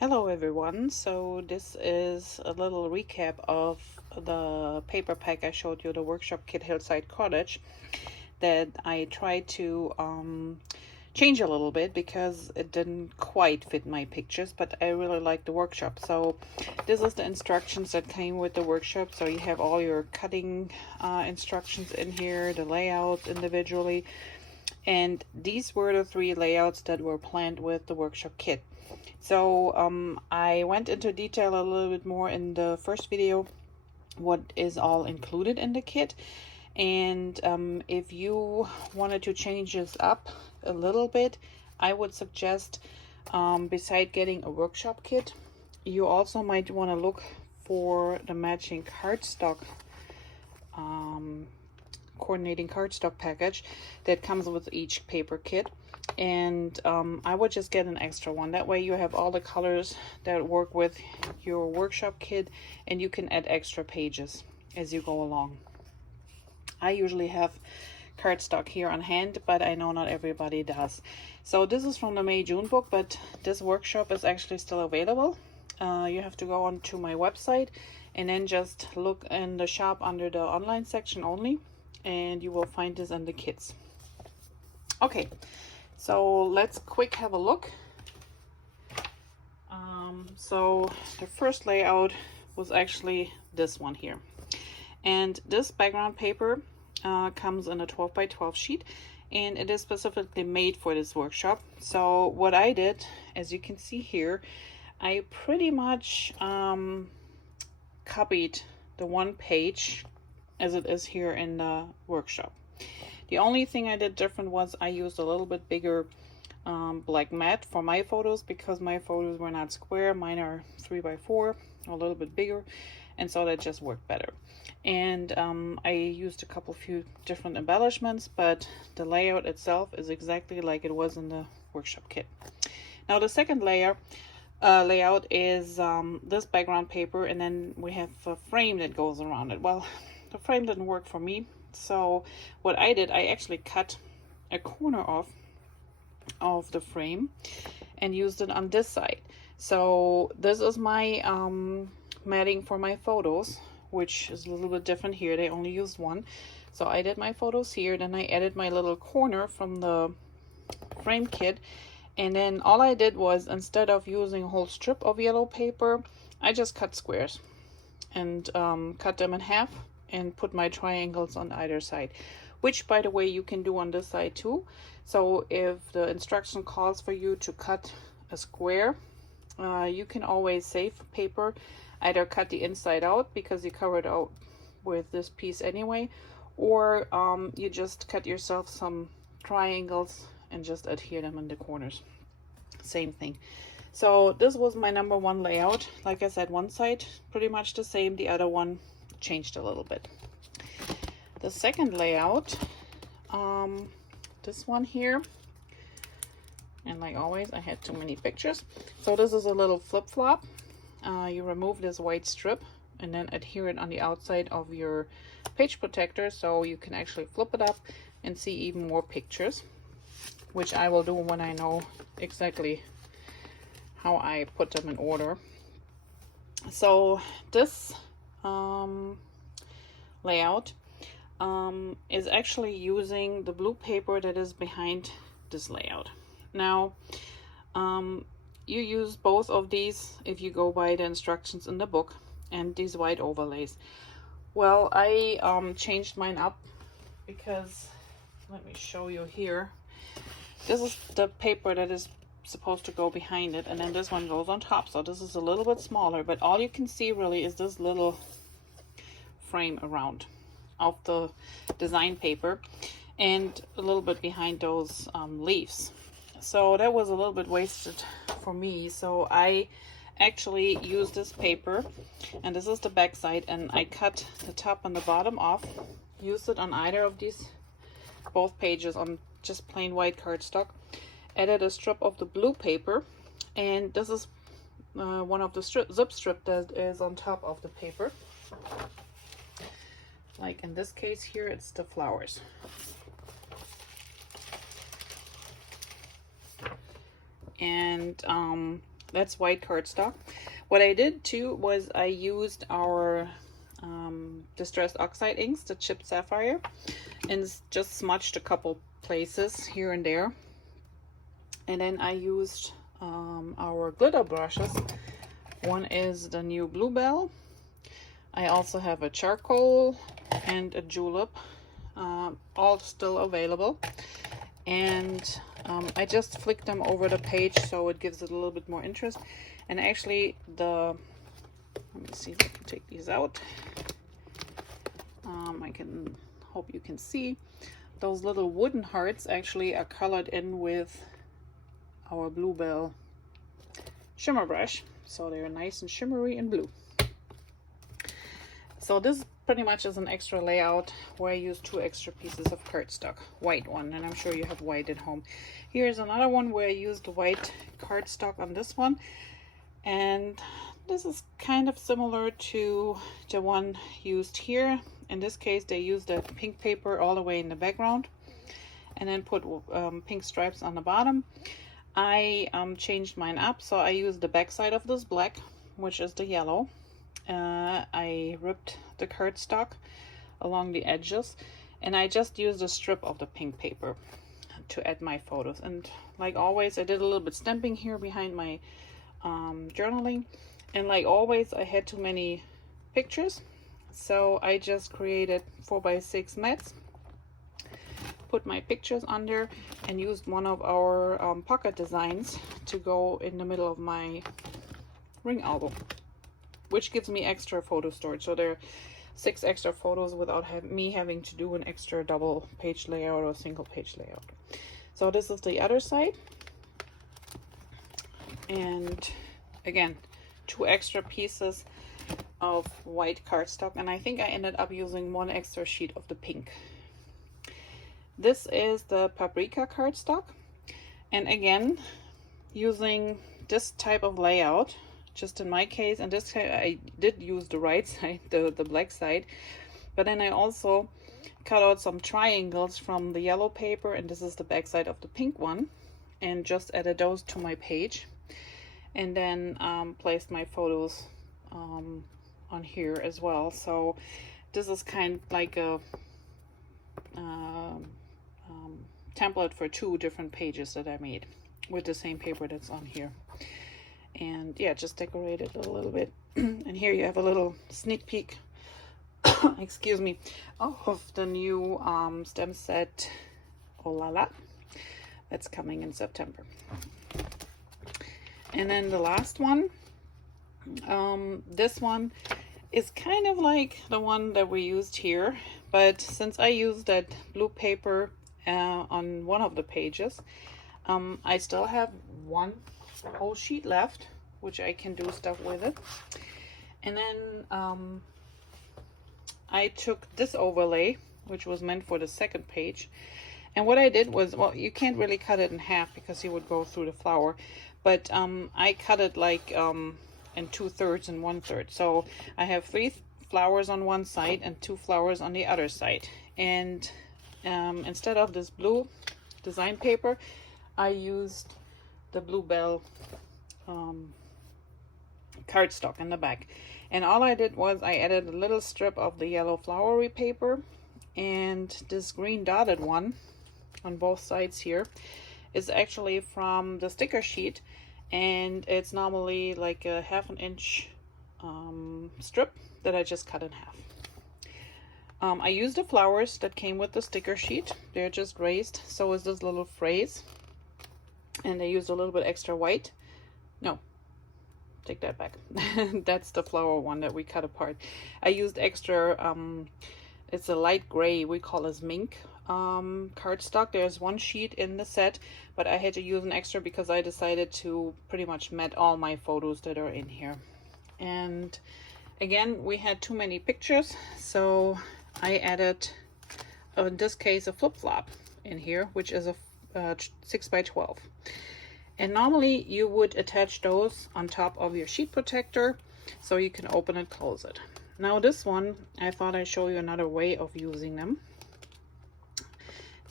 Hello everyone, so this is a little recap of the paper pack I showed you, the workshop kit Hillside Cottage, that I tried to change a little bit because it didn't quite fit my pictures, but I really like the workshop. So this is the instructions that came with the workshop. So you have all your cutting instructions in here, the layout individually, and these were the 3 layouts that were planned with the workshop kit. So I went into detail a little bit more in the first video what is all included in the kit, and if you wanted to change this up a little bit, I would suggest, beside getting a workshop kit, you also might want to look for the matching cardstock coordinating cardstock package that comes with each paper kit. And I would just get an extra one. That way you have all the colors that work with your workshop kit, and you can add extra pages as you go along. I usually have cardstock here on hand, but I know not everybody does. So this is from the May-June book, but this workshop is actually still available. You have to go onto my website and then just look in the shop under the online section only, and you will find this in the kits. Okay, so let's quick have a look. So the first layout was actually this one here, and this background paper comes in a 12 by 12 sheet, and it is specifically made for this workshop. So what I did, as you can see here, I pretty much copied the one page as it is here in the workshop. The only thing I did different was I used a little bit bigger black mat for my photos, because my photos were not square. Mine are 3 by 4, a little bit bigger, and so that just worked better. And I used a few different embellishments, but the layout itself is exactly like it was in the workshop kit. Now the second layout is this background paper, and then we have a frame that goes around it. Well, the frame didn't work for me, so what I did, I actually cut a corner off of the frame and used it on this side. So this is my matting for my photos, which is a little bit different here. They only used one. So I did my photos here, then I added my little corner from the frame kit, and then all I did was, instead of using a whole strip of yellow paper, I just cut squares and cut them in half and put my triangles on either side, which by the way you can do on this side too. So if the instruction calls for you to cut a square, you can always save paper, either cut the inside out because you covered out with this piece anyway, or you just cut yourself some triangles and just adhere them in the corners. Same thing. So this was my number 1 layout. Like I said, one side pretty much the same, the other one changed a little bit. The second layout, this one here, and like always I had too many pictures, so this is a little flip-flop. You remove this white strip and then adhere it on the outside of your page protector, so you can actually flip it up and see even more pictures, which I will do when I know exactly how I put them in order. So this layout is actually using the blue paper that is behind this layout. Now you use both of these if you go by the instructions in the book, and these white overlays. Well, I changed mine up because, let me show you here, this is the paper that is supposed to go behind it, and then this one goes on top, so this is a little bit smaller, but all you can see really is this little frame around of the design paper and a little bit behind those leaves. So that was a little bit wasted for me, so I actually used this paper, and this is the back side, and I cut the top and the bottom off, used it on either of these both pages on just plain white cardstock, added a strip of the blue paper, and this is one of the zip strip that is on top of the paper. Like in this case here, it's the flowers. And That's white cardstock. What I did too was I used our distressed oxide inks, the chipped sapphire, and just smudged a couple places here and there. And then I used our glitter brushes. One is the new Bluebell. I also have a charcoal and a julep, all still available. And I just flick them over the page so it gives it a little bit more interest. And actually let me see if I can take these out. I can hope you can see those little wooden hearts actually are colored in with our Bluebell shimmer brush, so they're nice and shimmery and blue. So this pretty much is an extra layout where I use 2 extra pieces of cardstock, white one, and I'm sure you have white at home. Here's another one where I used white cardstock on this one, and this is kind of similar to the one used here. In this case, they used the pink paper all the way in the background and then put pink stripes on the bottom. I changed mine up, so I used the back side of this black, which is the yellow. I ripped the cardstock along the edges, and I just used a strip of the pink paper to add my photos. And like always, I did a little bit stamping here behind my journaling, and like always, I had too many pictures, so I just created 4x6 mats, put my pictures under, and used one of our pocket designs to go in the middle of my ring album, which gives me extra photo storage. So there are 6 extra photos without me having to do an extra double page layout or single page layout. So this is the other side, and again, 2 extra pieces of white cardstock, and I think I ended up using 1 extra sheet of the pink. This is the paprika cardstock, and again, using this type of layout, just in my case, and this case I did use the right side, the black side, but then I also cut out some triangles from the yellow paper, and this is the back side of the pink one, and just added those to my page, and then placed my photos on here as well. So this is kind of like a template for 2 different pages that I made with the same paper that's on here. And yeah, just decorate it a little bit. And here you have a little sneak peek excuse me, of the new stem set Oh La La that's coming in September. And then the last one, this one is kind of like the one that we used here, but since I used that blue paper on one of the pages, I still have 1 whole sheet left, which I can do stuff with it. And then I took this overlay, which was meant for the second page, and what I did was, well, you can't really cut it in half because you would go through the flower, but I cut it like in 2/3 and 1/3. So I have 3 flowers on one side and 2 flowers on the other side. And instead of this blue design paper, I used the Bluebell cardstock in the back. And all I did was I added a little strip of the yellow flowery paper, and this green dotted one on both sides here is actually from the sticker sheet, and it's normally like a 1/2 inch strip that I just cut in half. I used the flowers that came with the sticker sheet. They're just raised. So is this little phrase, and I used a little bit extra white. No, take that back. That's the flower one that we cut apart. I used extra it's a light gray, we call this mink cardstock. There's 1 sheet in the set, but I had to use an extra because I decided to pretty much mat all my photos that are in here. And again, we had too many pictures, so I added, in this case, a flip-flop in here, which is a 6x12. And normally you would attach those on top of your sheet protector so you can open and close it. Now this one, I thought I'd show you another way of using them.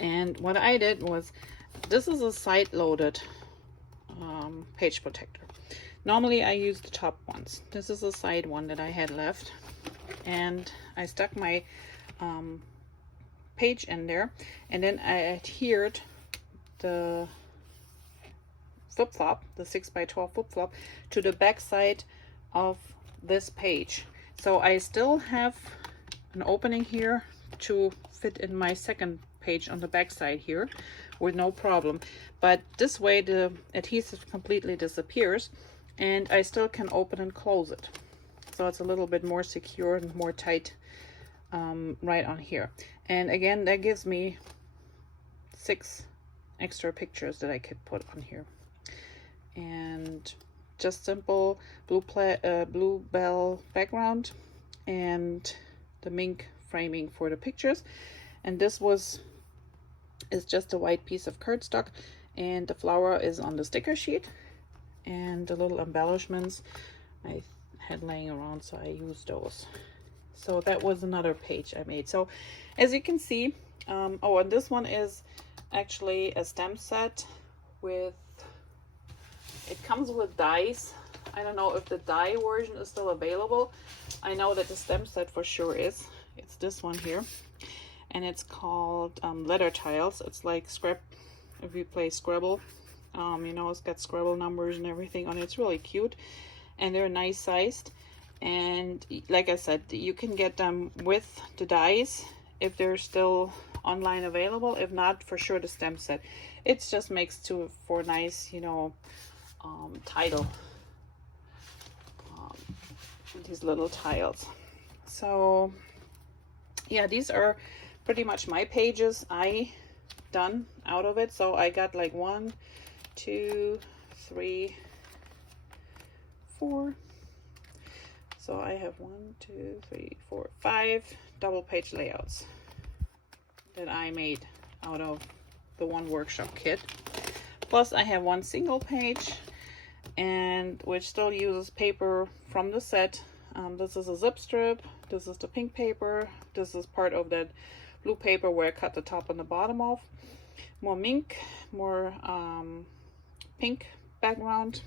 And what I did was, this is a side-loaded page protector. Normally I use the top ones. This is a side one that I had left, and I stuck my page in there, and then I adhered the flip-flop, the 6x12 flip-flop, to the back side of this page. So I still have an opening here to fit in my second page on the back side here with no problem, but this way the adhesive completely disappears and I still can open and close it, so it's a little bit more secure and more tight right on here. And again, that gives me 6 extra pictures that I could put on here. And just simple blue bell background and the mink framing for the pictures. And this is just a white piece of cardstock, and the flower is on the sticker sheet, and the little embellishments I had laying around, so I used those. So that was another page I made. So as you can see, oh, and this one is actually a stamp set with, it comes with dies. I don't know if the die version is still available. I know that the stamp set for sure is. It's this one here, and it's called letter tiles. It's like Scrap, if you play Scrabble, you know, it's got Scrabble numbers and everything on it. It's really cute, and they're nice sized. And like I said, you can get them with the dies if they're still online available. If not, for sure the stamp set. It just makes for nice, you know, title, these little tiles. So yeah, these are pretty much my pages I done out of it. So I got like 1, 2, 3, 4. So I have 1, 2, 3, 4, 5 double page layouts that I made out of the one workshop kit. Plus I have 1 single page, and which still uses paper from the set. This is a zip strip. This is the pink paper. This is part of that blue paper where I cut the top and the bottom off. More mink, more pink background.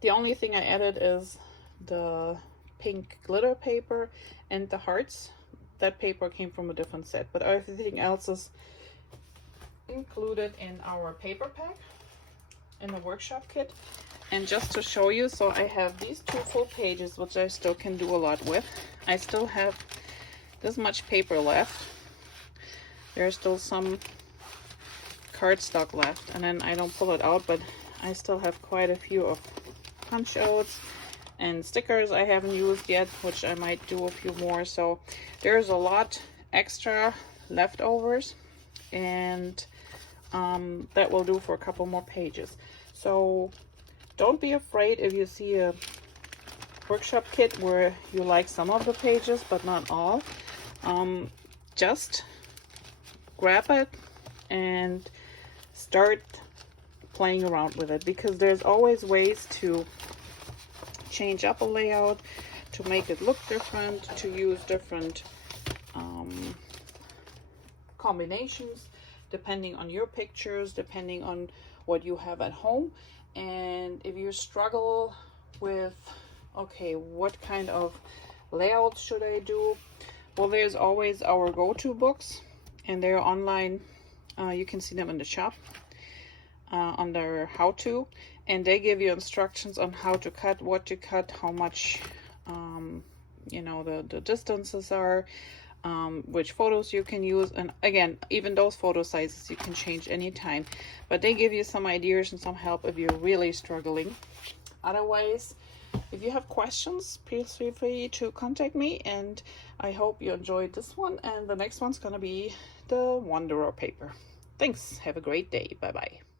The only thing I added is the pink glitter paper and the hearts. That paper came from a different set, but everything else is included in our paper pack in the workshop kit. And just to show you, so I have these 2 full pages, which I still can do a lot with. I still have this much paper left. There's still some cardstock left, and then I don't pull it out, but I still have quite a few of punch outs and stickers I haven't used yet, which I might do a few more. So there's a lot extra leftovers, and that will do for a couple more pages. So don't be afraid if you see a workshop kit where you like some of the pages but not all. Just grab it and start playing around with it, because there's always ways to change up a layout, to make it look different, to use different combinations depending on your pictures, depending on what you have at home. And if you struggle with, okay, what kind of layout should I do? Well, there's always our go-to books, and they're online. You can see them in the shop under how-to, and they give you instructions on how to cut, what to cut, how much you know, the distances are, which photos you can use. And again, even those photo sizes you can change anytime, but they give you some ideas and some help if you're really struggling. Otherwise, if you have questions, please feel free to contact me, and I hope you enjoyed this one, and the next one's gonna be the Wanderer paper. Thanks, have a great day, bye bye.